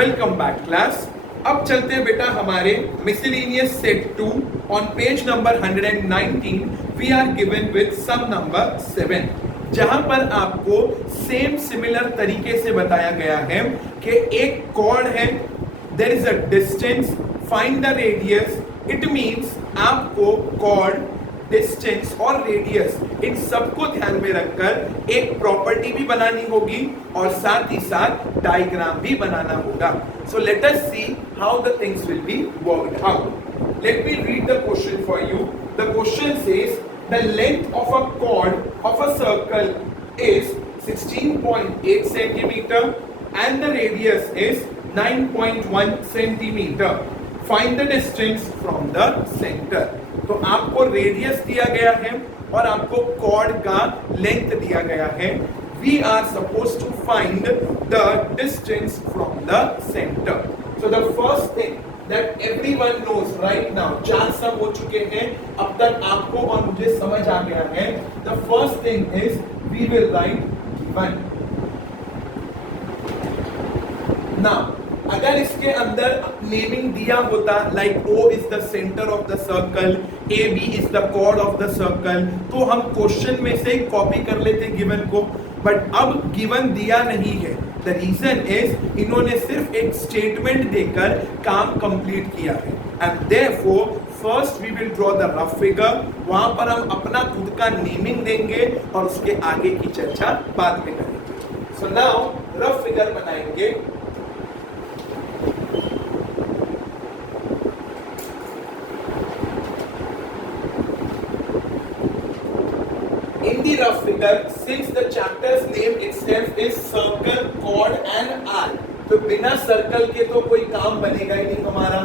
Welcome back class. अब चलते हैं बेटा हमारे miscellaneous set 2 on page number 119 we are given with some number 7, जहां पर आपको सेम सिमिलर तरीके से बताया गया है कि एक कॉर्ड है, there is a distance, find the radius. It means आपको कॉर्ड, डिस्टेंस और रेडियस इन सबको ध्यान में रखकर एक प्रॉपर्टी भी बनानी होगी और साथ ही साथ डायग्राम भी बनाना होगा। सो let us see how the things will be worked out. Let me read the question for you. The question says the length of a cord of a circle is 16.8 centimeter and the radius is 9.1 centimeter. Find the distance from the center. तो आपको radius दिया गया है और आपको cord का length दिया गया है। We are suppose to find the distance from the centre. So the first thing that everyone knows right now, 4 sum हो चुके हैं अब तक, आपको और मुझे समझ आ गया है। The first thing is we will write given. Now अगर इसके अंदर नेमिंग दिया होता like O is the centre of the circle, AB is the chord of the circle, तो हम क्वेश्चन में से कॉपी कर लेते गिवन को। बट अब गिवन दिया नहीं है। द रीजन इज इन्होंने सिर्फ एक स्टेटमेंट देकर काम कंप्लीट किया है and therefore first we will draw the rough figure. वहां पर हम अपना खुद का नेमिंग देंगे और उसके आगे की चर्चा बाद में करेंगे। सो नाउ रफ फिगर बनाएंगे। In the rough figure, since the chapter's name itself is circle, chord and arc, तो बिना सर्कल के तो कोई काम बनेगा ही नहीं हमारा।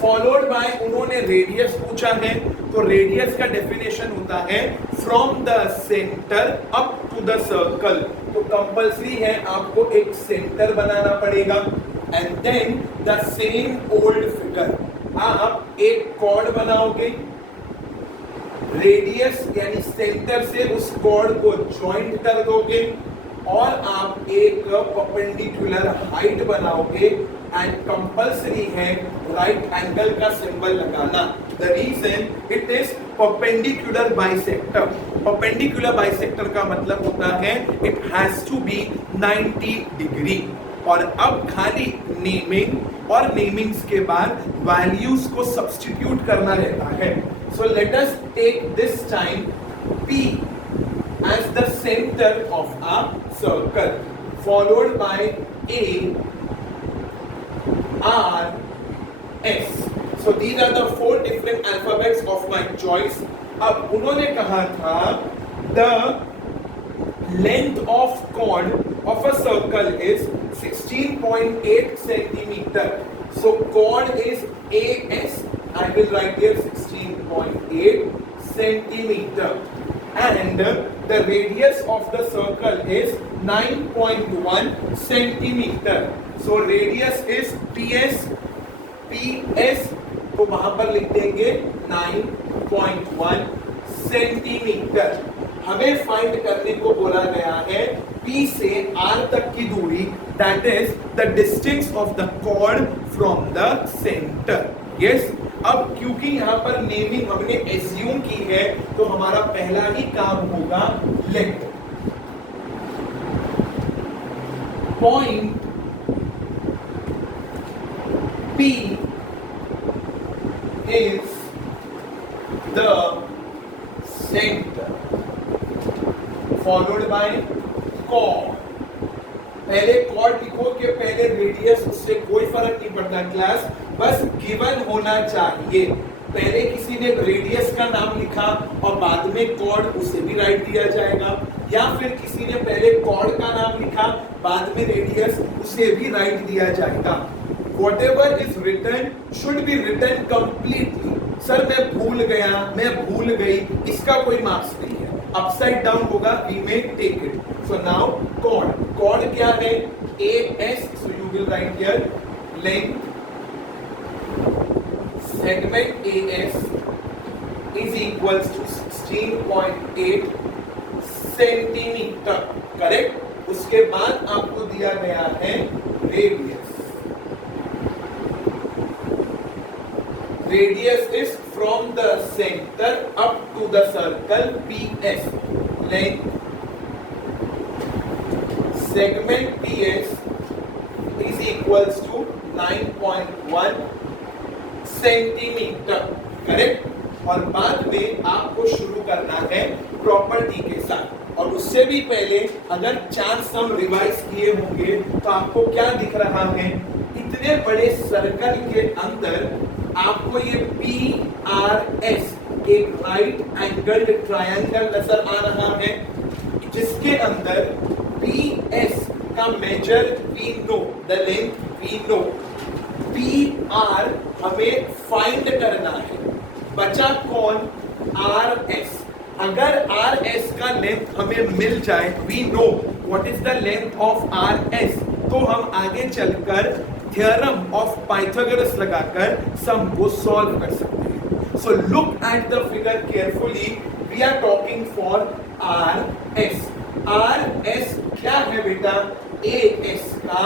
फॉलोड बाय उन्होंने रेडियस पूछा है, तो रेडियस का डेफिनेशन होता है from the centre up to the circle. तो कंपल्सरी है आपको एक सेंटर बनाना पड़ेगा and then the same old figure आप एक कॉर्ड बनाओगे, रेडियस यानी सेंटर से उस कॉर्ड को जॉइंट कर दोगे और आप एक परपेंडिकुलर हाइट बनाओगे एंड कंपल्सरी है राइट एंगल का सिंबल लगाना। The reason it is perpendicular bisector. Perpendicular bisector का मतलब होता है it has to be 90 degree. और अब खाली नेमिंग और नेमिंग्स के बाद वैल्यूज को सब्स्टिट्यूट करना रहता है। So let us take this time P as the center of a circle followed by A, R, S. So these are the 4 different alphabets of my choice. अब उन्होंने कहा था the length of chord of a circle is 16.8 centimeter. So chord is AS. I will write here 16.8 centimeter. And the radius of the circle is 9.1 centimeter. So radius is PS. PS को वहां पर लिख देंगे 9.1 centimetre. हमें find करने को बोला गया है P से R तक की दूरी, that is the distance of the chord from the centre. Yes, अब क्योंकि यहाँ पर नेमिंग हमने एज्यूम की है तो हमारा पहला ही काम होगा length. Point P is the center followed by chord। पहले कॉर्ड लिखो कि पहले रेडियस, उससे कोई फर्क नहीं पड़ता क्लास, बस गिवन होना चाहिए। पहले किसी ने रेडियस का नाम लिखा और बाद में कॉर्ड, उसे भी राइट दिया जाएगा, या फिर किसी ने पहले कॉर्ड का नाम लिखा बाद में रेडियस, उसे भी राइट दिया जाएगा। Whatever is written should be written completely। Sir मैं भूल गया, मैं भूल गई, इसका कोई मार्क्स नहीं है। अपसाइड डाउन होगा, we may take it। So now chord, chord क्या है? AS, so you will write here length segment AS is equals to 16.8 centimeter, correct? उसके बाद आपको दिया गया है radius. Radius is from the center up to the circle PS. Length segment PS is equals to 9.1 centimetre. Correct. और बाद में आपको शुरू करना है प्रॉपर्टी के साथ. और उससे भी पहले अगर चांस हम रिवाइज किए होंगे तो आपको क्या दिख रहा है, इतने बड़े सर्कल के अंदर आपको ये PRS एक राइट एंगल्ड ट्रायंगल नजर आ रहा है, जिसके अंदर PS का major we know, the length we know, PR हमें फाइंड करना है. बचा कौन? RS. अगर RS का लेंथ हमें मिल जाए, we know what is the length of RS, तो हम आगे चलकर थ्योरम ऑफ पाइथागोरस लगाकर सम को सॉल्व कर सकते हैं. So look at the figure carefully. We are talking for RS. RS क्या है बेटा? AS का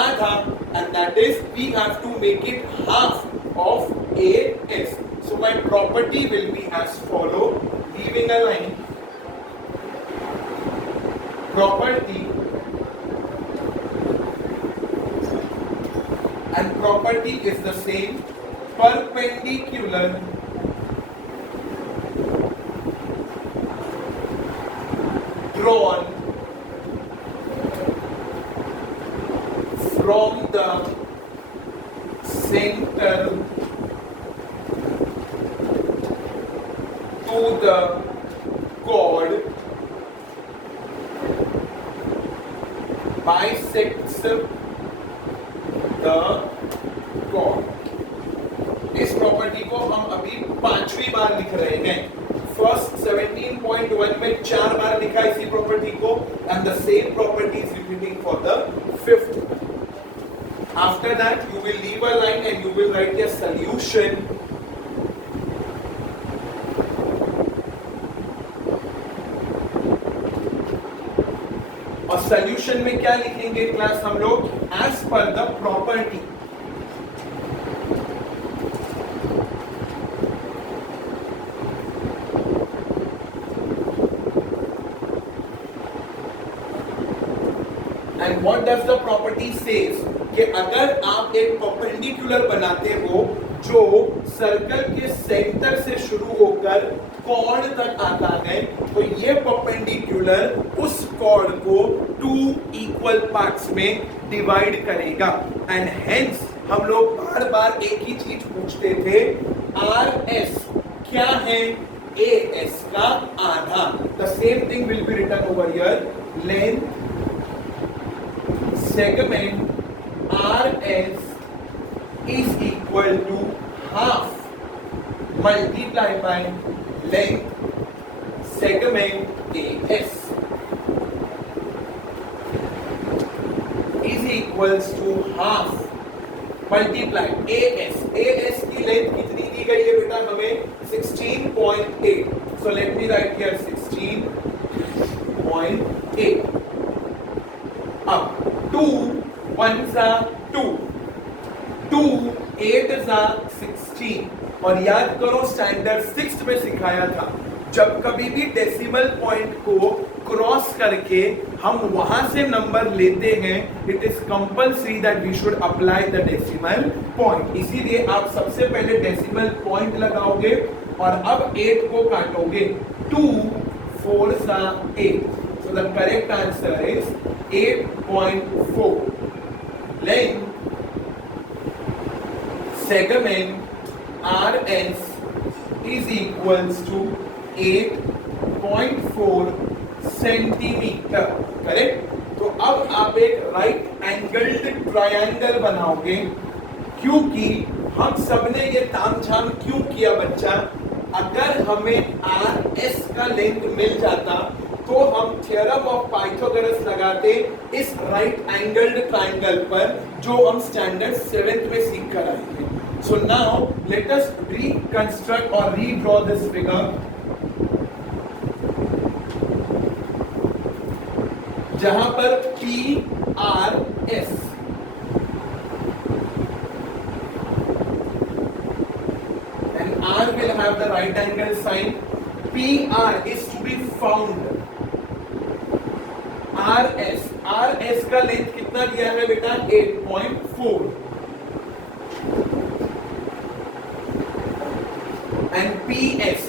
आधा, and that is we have to make it half of AS. So my property will be as follow. Leaving a line. Property. And property is the same. Perpendicular drawn from the center to the chord bisects the chord. इस property को हम अभी 5वीं बार लिख रहे हैं. First 17.1 में 4 बार लिखा इसी प्रॉपर्टी को, and the same property is repeating for the 5th. After that you will leave a line and you will write a solution. और सॉल्यूशन में क्या लिखेंगे क्लास हम लोग? As per the property. And what does the property says कि अगर आप एक परपेंडिकुलर बनाते हो जो सर्कल के सेंटर से शुरू होकर कॉर्ड तक आता है, तो ये परपेंडिकुलर उस कॉर्ड को 2 इक्वल पार्ट्स में डिवाइड करेगा. एंड हेंस हम लोग बार बार एक ही चीज पूछते थे, RS क्या है? AS का आधा. The same thing will be written over here. Length segment RS is equal to half multiply by length segment AS is equals to half multiply AS. AS की लेंथ कितनी दी गई है बेटा हमें? 16.8. So let me write here 16.8. अब 2 1s are 2, 2 8s are 16. और याद करो स्टैंडर्ड 6th में सिखाया था, जब कभी भी डेसिमल पॉइंट को क्रॉस करके हम वहां से नंबर लेते हैं, it is compulsory that we should apply the decimal point. इसीलिए आप सबसे पहले डेसिमल पॉइंट लगाओगे और अब 8 को काटोगे. 2 4s are 8. So the correct answer is 8.4. Length segment RS is equals to 8.4 centimetre. Correct. तो अब आप एक राइट एंगल्ड ट्रायंगल बनाओगे. क्योंकि हम सबने ये तामझाम क्यों किया बच्चा? अगर हमें RS का लेंथ मिल जाता तो हम थ्योरम ऑफ पाइथागोरस लगाते इस राइट एंगल्ड ट्रायंगल पर, जो हम स्टैंडर्ड 7th में सीख कर आए हैं. So now let us reconstruct और रीड्रॉ दिस फिगर. जहां पर P R S and R will have the right angle sign. PR is to be found. RS का लेंथ कितना दिया है बेटा 8.4 and PS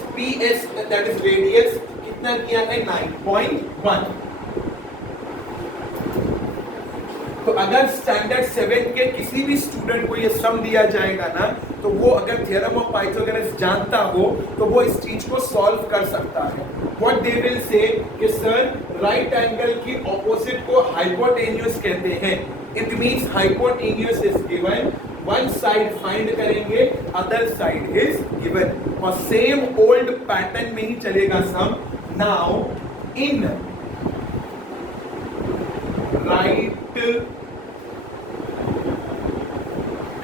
that is radius कितना दिया है 9.1. तो अगर स्टैंडर्ड 7 के किसी भी स्टूडेंट को ये सम दिया जाएगा ना, तो वो अगर थ्योरम ऑफ पाइथागोरस जानता हो तो वो इस चीज को सॉल्व कर सकता है. What they will say that sir right angle की ऑपोजिट को हाइपोटेन्यूज कहते हैं. It means hypotenuse is given, one side find करेंगे, अदर साइड इज गिवन, और सेम ओल्ड पैटर्न में ही चलेगा sum. Now in right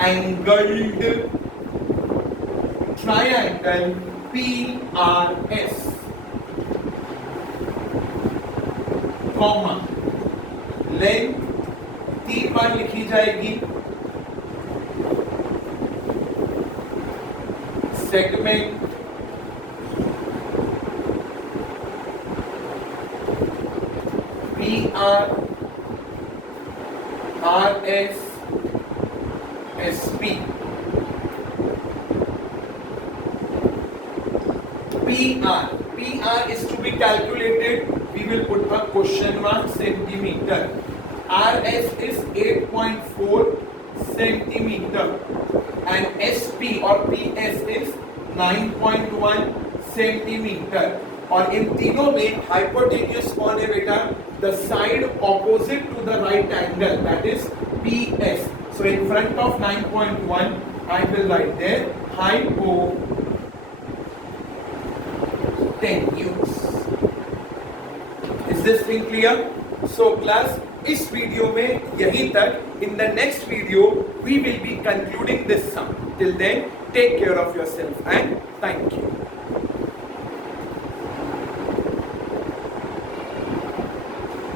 angled triangle PRS, comma length 3 बार लिखी जाएगी, segment PR RS SP. PR is to be calculated. We will put a question mark centimeter. RS is 8.4 centimeter and SP or PS is 9.1 centimeter. और इन तीनों में hypotenuse कौन है बेटा? The side opposite to the right angle, that is PS. So in front of 9.1, I will write there hypotenuse. Is this thing clear? So class, इस video में यहीं तक. In the next video, we will be concluding this sum. Till then, take care of yourself and thank you.